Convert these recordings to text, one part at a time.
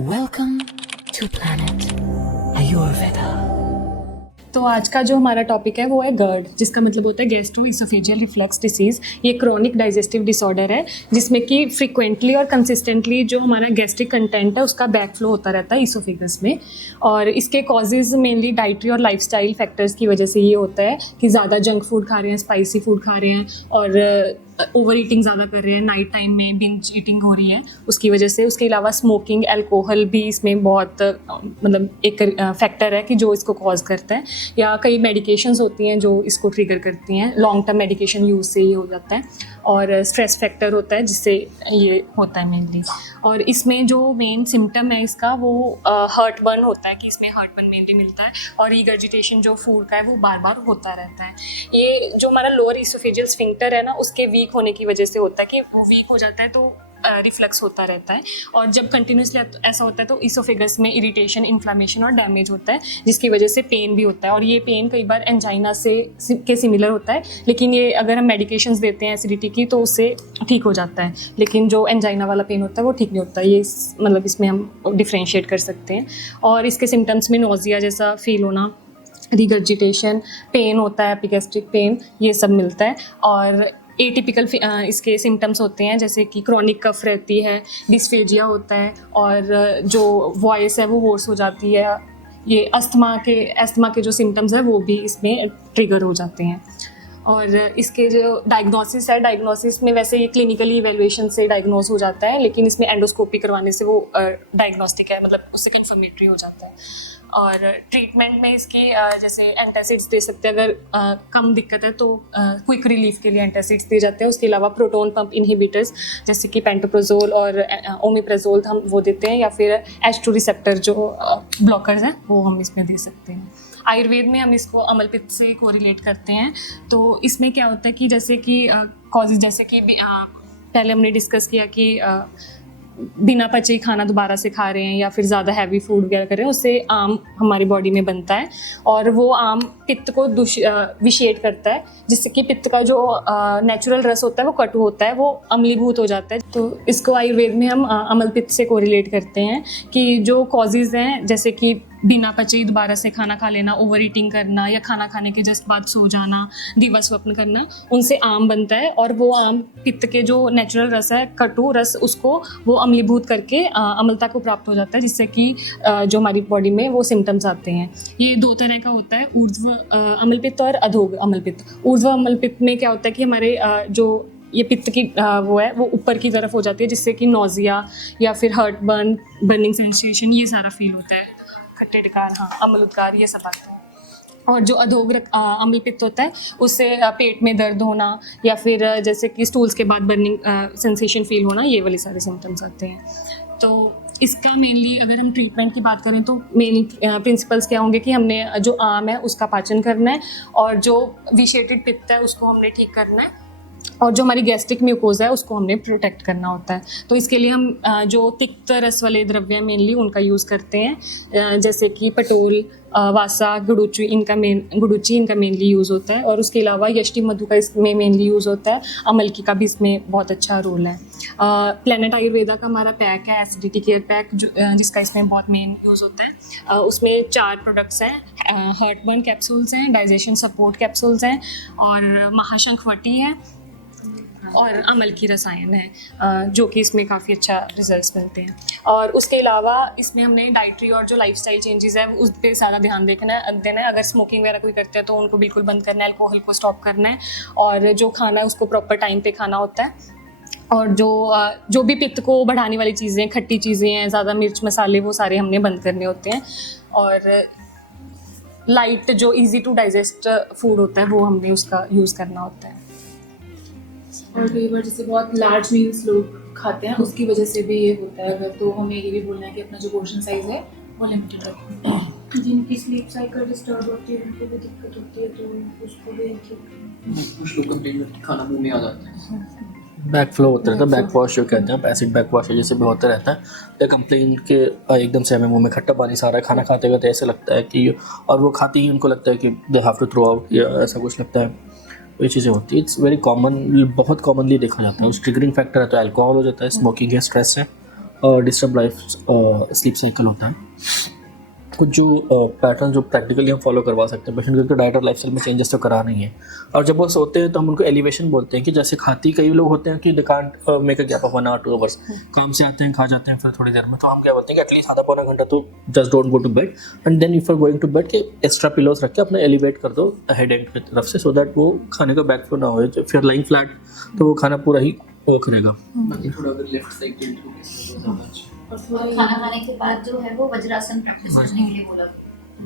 Welcome to Planet Ayurveda। तो आज का जो हमारा टॉपिक है वो है GERD, जिसका मतलब होता है गैस्ट्रो इसोफेजियल रिफ्लक्स डिसीज़। ये क्रोनिक डाइजेस्टिव डिसऑर्डर है जिसमें कि फ्रिक्वेंटली और कंसिस्टेंटली जो हमारा गैस्ट्रिक कंटेंट है उसका बैकफ्लो होता रहता है इसोफेगस में। और इसके कॉजेज़ मेनली डाइटरी और लाइफस्टाइल फैक्टर्स की वजह से ये होता है कि ज़्यादा जंक फूड खा रहे हैं, स्पाइसी फूड खा रहे हैं और ओवर ईटिंग ज़्यादा कर रहे हैं, नाइट टाइम में बिंज ईटिंग हो रही है उसकी वजह से। उसके अलावा स्मोकिंग, अल्कोहल भी इसमें बहुत मतलब एक फैक्टर है कि जो इसको कॉज करता है। या कई मेडिकेशंस होती हैं जो इसको ट्रिगर करती हैं, लॉन्ग टर्म मेडिकेशन यूज़ से ये हो जाता है। और स्ट्रेस फैक्टर होता है जिससे ये होता है मेनली। और इसमें जो मेन सिम्टम है इसका वो हर्ट बर्न होता है कि इसमें हर्ट बर्न मेनली मिलता है और रिगर्जिटेशन जो फूड का है वो बार बार होता रहता है। ये जो हमारा लोअर इसोफेजियल स्फिंक्टर है ना उसके वीक होने की वजह से होता है कि वो वीक हो जाता है तो रिफ्लक्स होता रहता है। और जब कंटिन्यूसली ऐसा होता है तो इसोफेगस में इरिटेशन, इन्फ्लामेशन और डैमेज होता है जिसकी वजह से पेन भी होता है। और ये पेन कई बार एंजाइना के सिमिलर होता है, लेकिन ये अगर हम मेडिकेशंस देते हैं एसिडिटी की तो उससे ठीक हो जाता है। लेकिन जो एंजाइना वाला पेन होता है वो ठीक नहीं होता। ये मतलब इसमें हम डिफ्रेंशिएट कर सकते हैं। और इसके सिम्टम्स में नोजिया जैसा फील होना, रिगर्जिटेशन, पेन होता है, एपिगैस्ट्रिक पेन, ये सब मिलता है। और एटिपिकल इसके सिम्टम्स होते हैं जैसे कि क्रॉनिक कफ रहती है, डिस्फेजिया होता है और जो वॉइस है वो होर्स हो जाती है। ये अस्थमा के जो सिम्टम्स है वो भी इसमें ट्रिगर हो जाते हैं। और इसके जो डायग्नोसिस है, डायग्नोसिस में वैसे ये क्लिनिकली इवेल्युएशन से डायग्नोज हो जाता है, लेकिन इसमें एंडोस्कोपी करवाने से वो डायग्नोस्टिक है, मतलब उससे कंफर्मेटरी हो जाता है। और ट्रीटमेंट में इसके जैसे एंटासिड्स दे सकते हैं अगर कम दिक्कत है तो क्विक रिलीफ के लिए एंटासिड्स दिए जाते हैं। उसके अलावा प्रोटोन पंप इनहिबिटर्स जैसे कि पेंटोप्रोजोल और ओमिप्राजोल हम वो देते हैं, या फिर H2 रिसेप्टर जो ब्लॉकर्स हैं वो हम इसमें दे सकते हैं। आयुर्वेद में हम इसको अमलपित्त से कोरिलेट करते हैं। तो इसमें क्या होता है कि जैसे कि कॉजेज जैसे कि पहले हमने डिस्कस किया कि बिना पचे खाना दोबारा से खा रहे हैं या फिर ज़्यादा हैवी फूड वगैरह कर रहे हैं, उससे आम हमारी बॉडी में बनता है और वो आम पित्त को विषेट करता है, जिससे कि पित्त का जो नेचुरल रस होता है वो कटु होता है, वो अम्लीभूत हो जाता है। तो इसको आयुर्वेद में हम अमल पित्त से कोरिलेट करते हैं कि जो कॉजेज़ हैं जैसे कि बिना पचे ही दोबारा से खाना खा लेना, ओवर ईटिंग करना या खाना खाने के जस्ट बाद सो जाना, दिवा स्वप्न करना, उनसे आम बनता है और वो आम पित्त के जो नेचुरल रस है, कटु रस, उसको वो अम्लीभूत करके अम्लता को प्राप्त हो जाता है, जिससे कि जो हमारी बॉडी में वो सिम्टम्स आते हैं। ये दो तरह का होता है, ऊर्ध्व अम्लपित्त और अधोग अम्लपित्त। ऊर्ध्व अम्लपित्त में क्या होता है कि हमारे जो ये पित्त की वो है वो ऊपर की तरफ हो जाती है, जिससे कि नोजिया या फिर हर्ट बर्न, बर्निंग सेंसेशन, ये सारा फील होता है, खट्टे डकार, हाँ, अम्ल उद्गार, ये सब आता है। और जो अधोग अम्लपित्त होता है उससे पेट में दर्द होना या फिर जैसे कि स्टूल्स के बाद बर्निंग सेंसेशन फील होना, ये वाले सारे सिम्टम्स आते हैं। तो इसका मेनली अगर हम ट्रीटमेंट की बात करें तो मेन प्रिंसिपल्स क्या होंगे कि हमने जो आम है उसका पाचन करना है और जो विशेटित पित्त है उसको हमने ठीक करना है और जो हमारी गैस्ट्रिक म्यूकोज़ा है उसको हमने प्रोटेक्ट करना होता है। तो इसके लिए हम जो तिक्त रस वाले द्रव्य हैं मेनली उनका यूज़ करते हैं, जैसे कि पटोल, वासा, गुड़ुची इनका मेनली यूज़ होता है। और उसके अलावा यष्टि मधु का इसमें मेनली यूज़ होता है। अमलकी का भी इसमें बहुत अच्छा रोल है। प्लेनेट आयुर्वेदा का हमारा पैक है, एसिडिटी केयर पैक, जिसका इसमें बहुत मेन यूज़ होता है। उसमें 4 प्रोडक्ट्स हैं, हर्ट बर्न कैप्सूल्स हैं, डाइजेशन सपोर्ट कैप्सूल्स हैं और महाशंखवटी है और अमल की रसायन है, जो कि इसमें काफ़ी अच्छा रिजल्ट्स मिलते हैं। और उसके अलावा इसमें हमने डाइटरी और जो लाइफस्टाइल चेंजेस है उस पर ज़्यादा ध्यान देना है। अगर स्मोकिंग वगैरह कोई करते हैं तो उनको बिल्कुल बंद करना है, अल्कोहल को स्टॉप करना है और जो खाना है उसको प्रॉपर टाइम पे खाना होता है। और जो भी पित्त को बढ़ाने वाली चीज़ें, खट्टी चीज़ें हैं, ज़्यादा मिर्च मसाले, वो सारे हमने बंद करने होते हैं। और लाइट जो ईजी टू डाइजेस्ट फूड होता है वो हमने उसका यूज़ करना होता है। और कई बार जैसे बहुत लार्ज मील्स लोग खाते हैं उसकी वजह से भी ये होता है। अगर तो हमें ये भी बोलना है कि अपना जो पोर्शन साइज है वो लिमिटेड रखें। जिनकी स्लीप साइकिल डिस्टर्ब होती है उनको भी दिक्कत होती है तो उसको भी कुछ लोग कंटिन्यूसली खाना मुंह में आ जाता है, बैक फ्लो होता रहता है, बैक वॉश जो कहते हैं, एसिड बैक वॉश जैसे भी होता रहता है। तो कंप्लेन के एकदम से हमें मुंह में खट्टा पानी सारा खाना खाते हुए तो ऐसे लगता है कि, और वो खाते ही उनको लगता है कि they have to throw out या ऐसा कुछ लगता है, ये चीज़ें होती है। इट्स वेरी कॉमन, बहुत कॉमनली देखा जाता है। उस ट्रिगरिंग फैक्टर है तो अल्कोहल हो जाता है, स्मोकिंग है, स्ट्रेस है, डिस्टर्ब लाइफ स्लीप साइकिल होता है। कुछ जो पैटर्न जो प्रैक्टिकली हम फॉलो करवा सकते हैं पेशेंट, क्योंकि डाइट और लाइफस्टाइल में चेंजेस तो करा नहीं है। और जब वो सोते हैं तो हम उनको एलिवेशन बोलते हैं कि जैसे खाती कई लोग होते हैं कि they can't make a gap of 1 hour 2 hours, काम से आते हैं खा जाते हैं फिर थोड़ी देर में, तो हम क्या बोलते हैं कि एटलीस्ट आधा पौना घंटा तो just don't go to bed and then if are going to bed के एक्स्ट्रा पिलोस रख के अपना एलिवेट कर दो हेड एंड की तरफ से, सो दैट वो खाने का बैक फ्लो ना हो। फिर लाइंग फ्लैट तो वो खाना पूरा ही वो करेगा। बाकी थोड़ा अगर लेफ्ट साइड टिल्ट हो गया तो ज़्यादा अच्छा। और थोड़ा खाना खाने के बाद जो है वो वज्रासन प्रैक्टिस करने के लिए बोला।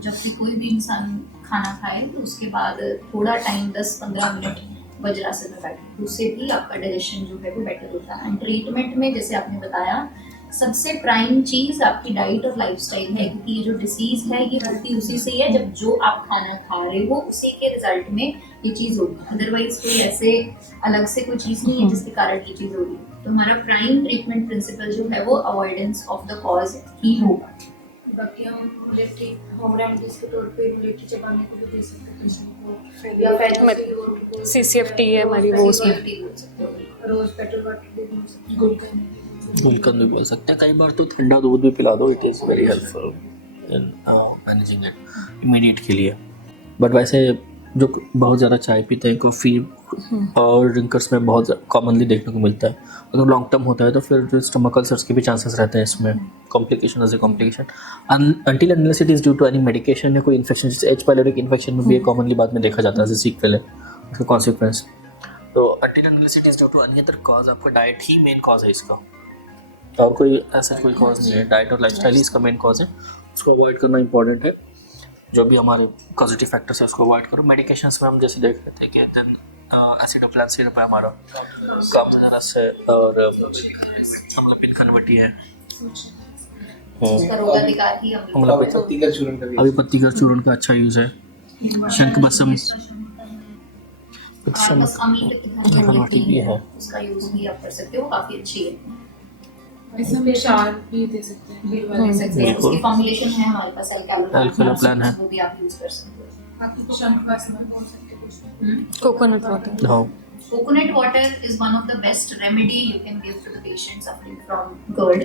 जब भी कोई भी इंसान खाना खाए तो उसके बाद थोड़ा टाइम 10-15 मिनट वज्रासन में बैठे, उससे भी आपका डाइजेशन जो है वो बेटर होता है। एंड ट्रीटमेंट में जैसे आपने बताया सबसे प्राइम चीज़ आपकी डाइट और लाइफस्टाइल है, क्योंकि ये जो डिसीज़ है ये होती उसी से है जब जो आप खाना खा रहे हो उसी के रिजल्ट में ये चीज़ होगी। अदरवाइज कोई ऐसे अलग से कोई चीज़ नहीं है जिसके कारण ये चीज़ होगी। तो हमारा प्राइम ट्रीटमेंट प्रिंसिपल जो है वो avoidance of the cause he होगा। बाकी हम मुलेट्री होम रेमेडीज के तौर पे मुलेट्री चबाने को भी दे सकते हैं पेशेंट को, या फैट में CCFT है हमारी वो उसमें रोज पेट्रोल वाटर भी बोल सकते हैं, गुलकंद भी बोल सकते हैं। कई बार तो ठंडा दूध भी पिला दो, it is very helpful in managing it immediate के लिए। बट वैसे जो बहुत ज़्यादा चाय पीते हैं, कॉफ़ी और ड्रिंकर्स में बहुत कॉमनली देखने को मिलता है, अगर लॉन्ग टर्म होता है तो फिर जो स्टमक अल्सर्स के भी चांसेस रहते हैं इसमें, complication as a complication until unless it is due to any medication या कोई इन्फेक्शन, जैसे एच पायलोरिक इन्फेक्शन में भी कॉमनली बाद में देखा जाता है सीक्वेल है उसका कॉन्सिक्वेंस। तो until unless it is due to any other cause, आपका डाइट ही मेन कॉज है इसका, और कोई ऐसा कोई कॉज नहीं है। डाइट और लाइफस्टाइल ही इसका मेन कॉज है, उसको अवॉइड करना इंपॉर्टेंट है। जो भी हमारे पॉजिटिव फैक्टर्स है उसको अवॉइड करो। मेडिकेशंस में हम जैसे देख रहे थे कि दिन एसिडोप्लान सिरप है हमारा, कामरस है और अम्लपिन कन्वर्टी है, उसका रोगाधिकार ही हम लोग पत्ती का चूर्ण का भी अभी पत्ती का चूर्ण का अच्छा यूज़ है। शंख बसम बस अमीर कन्वर्टी भी है, उसका यूज भी आप कर सकते हो, काफी अच्छी है। इसमें हम क्षार भी दे सकते हैं, दे सकते हैं, उसकी फॉर्मुलेशन है हमारे पास एल्कालोप्लान है, वो भी आप यूज कर सकते हो। बाकी शंख बासमन बोल सकते हैं कुछ। Coconut water. हाँ Coconut water is one of the best remedy you can give to the patient suffering from GERD।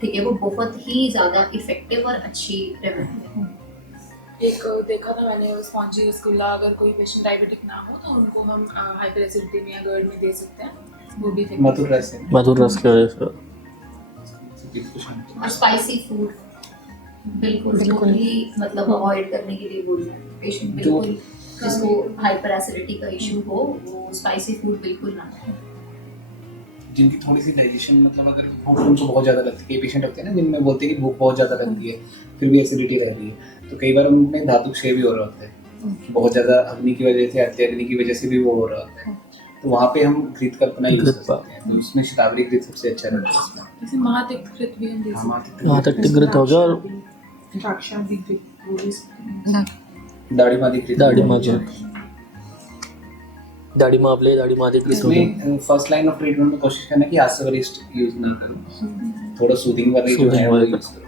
ठीक है, वो बहुत ही ज़्यादा इफेक्टिव और अच्छी रेमेडी है। एक देखा था मैंने स्पॉन्जी रसगुल्ला, अगर कोई पेशेंट डायबिटिक ना हो तो उनको हम हाइपर एसिडिटी में या GERD में दे सकते हैं, वो भी मधुर रस है। मधुर रस की वजह से। और स्पाइसी फूड बिल्कुल ही मतलब अवॉइड करने के लिए बोल रहे हैं पेशेंट, बिल्कुल जिसको हाइपर एसिडिटी का इशू हो वो स्पाइसी फूड बिल्कुल ना खाए। जिनकी थोड़ी सी डाइजेशन मतलब अगर भूख उनको बहुत ज़्यादा लगती है, कई पेशेंट होते हैं ना जिनमें बोलते हैं कि भूख बहुत ज़्यादा लगती है फिर भी एसिडिटी कर रही है, तो कई बार उनमें धातु क्षय भी हो रहा होता है, बहुत ज़्यादा अग्नि की वजह से, अत्यग्नि की वजह से भी वो हो रहा होता है। तो वहाँ पे हम घृत का अपना यूज कर सकते हैं, तो उसमें शतावरी घृत सबसे अच्छा रहता है। जैसे महातिक्त घृत भी हम दे सकते हैं, महातिक्त घृत हो गया, और द्राक्षादी घृत वो भी सकते हैं। दाढ़ी मादी घृत, दाढ़ी मावले दाढ़ी मादी घृत हो गया। इसमें फर्स्ट लाइन ऑफ ट्रीटमेंट में कोशिश करना कि हाथ से वरिष्ठ यूज नहीं करो, थोड़ा सूदिंग वाली जो है वो यूज करो।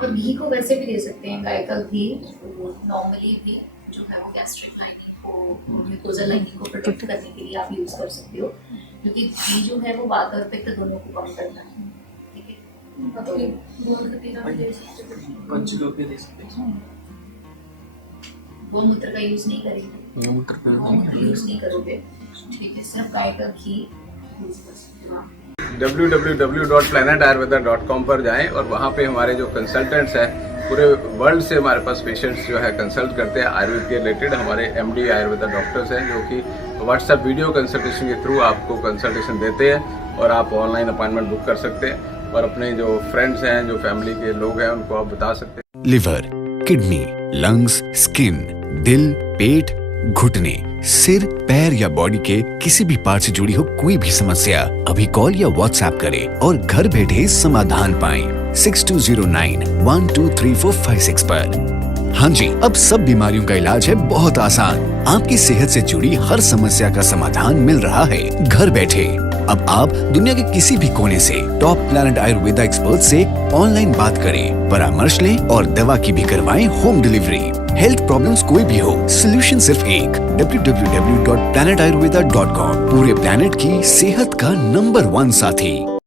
और घी को वैसे भी दे सकते हैं, गाय का घी नॉर्मली भी जो है वो गैस्ट्रिक लाइनिंग को, म्यूकोजल लाइनिंग को प्रोटेक्ट करने के लिए आप यूज कर सकते हो, क्योंकि घी जो है वो वात और पित्त दोनों को कम करता है। ठीक है, बाकी गोल कतीरा भी दे सकते हैं, पंचगव्य दे सकते हैं। गोमूत्र का यूज नहीं करेंगे, गोमूत्र यूज नहीं करोगे, ठीक है, सिर्फ गाय का घी यूज कर सकते हो। www.planetayurveda.com पर जाएं और वहाँ पे हमारे जो कंसल्टेंट्स हैं पूरे वर्ल्ड से हमारे पास पेशेंट्स जो है कंसल्ट करते हैं आयुर्वेद के रिलेटेड। हमारे MD आयुर्वेदा डॉक्टर्स हैं जो कि व्हाट्सएप वीडियो कंसल्टेशन के थ्रू आपको कंसल्टेशन देते हैं और आप ऑनलाइन अपॉइंटमेंट बुक कर सकते हैं और अपने जो फ्रेंड्स हैं, जो फैमिली के लोग हैं, उनको आप बता सकते हैं। लिवर, किडनी, लंग्स, स्किन, दिल, पेट, घुटने, सिर, पैर या बॉडी के किसी भी पार्ट से जुड़ी हो कोई भी समस्या, अभी कॉल या व्हाट्सएप करें और घर बैठे समाधान पाएं 6209123456 पर। हाँ जी, अब सब बीमारियों का इलाज है बहुत आसान। आपकी सेहत से जुड़ी हर समस्या का समाधान मिल रहा है घर बैठे। अब आप दुनिया के किसी भी कोने से टॉप प्लैनेट आयुर्वेदा एक्सपर्ट से ऑनलाइन बात करें, परामर्श लें और दवा की भी करवाएं होम डिलीवरी। हेल्थ प्रॉब्लम्स कोई भी हो, सोल्यूशन सिर्फ एक, www.planetayurveda.com। पूरे प्लैनेट की सेहत का नंबर 1 साथी।